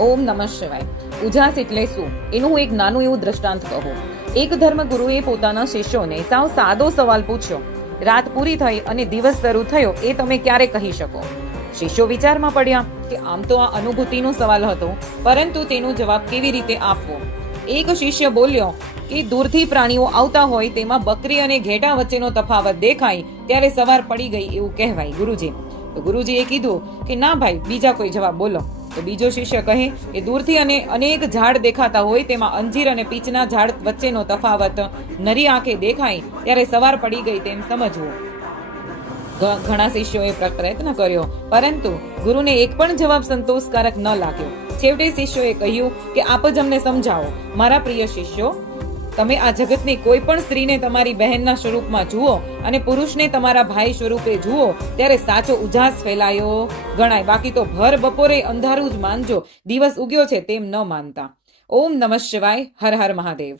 ઓમ નમઃ શિવાય. ઉજાસ એટલે શું એનું હું એક નાનું એવું દ્રષ્ટાંત કહું. એક ધર્મગુરુએ પોતાના શિષ્યોને સાવ સાદો સવાલ પૂછ્યો. રાત પૂરી થઈ અને દિવસ શરૂ થયો એ તમે ક્યારે કહી શકો? શિષ્યો વિચારમાં પડ્યા કે આમ તો આ અનુભૂતિનો સવાલ હતો, પરંતુ તેનો જવાબ કેવી રીતે આપવો? એક શિષ્ય બોલ્યો કે દૂરથી પ્રાણીઓ આવતા હોય તેમાં બકરી અને ઘેટા વચ્ચેનો તફાવત દેખાય ત્યારે સવાર પડી ગઈ એવું કહેવાય ગુરુજી. તો ગુરુજીએ કીધું કે ના ભાઈ, બીજા કોઈ જવાબ બોલો. તો બીજો શિષ્ય કહે કે દૂરથી અને અનેક ઝાડ દેખાતા હોય તેમાં અંજીર અને પીચના ઝાડ વચ્ચેનો તફાવત નરી આંખે દેખાય ત્યારે સવાર પડી ગઈ તેમ સમજવું. ઘણા શિષ્યોએ પ્રયત્ન કર્યો, પરંતુ ગુરુને એક પણ જવાબ સંતોષકારક ન લાગ્યો. છેવટે શિષ્યોએ કહ્યું કે આપ જ અમને સમજાવો. મારા પ્રિય શિષ્યો, તમે આ જગતની કોઈ પણ સ્ત્રીને તમારી બહેનના સ્વરૂપમાં જુઓ અને પુરુષને તમારા ભાઈ સ્વરૂપે જુઓ ત્યારે સાચો ઉજાસ ફેલાયો ગણાય. બાકી તો ભર બપોરે અંધારું જ માનજો, દિવસ ઉગ્યો છે તેમ ન માનતા. ઓમ નમઃ શિવાય. હર હર મહાદેવ.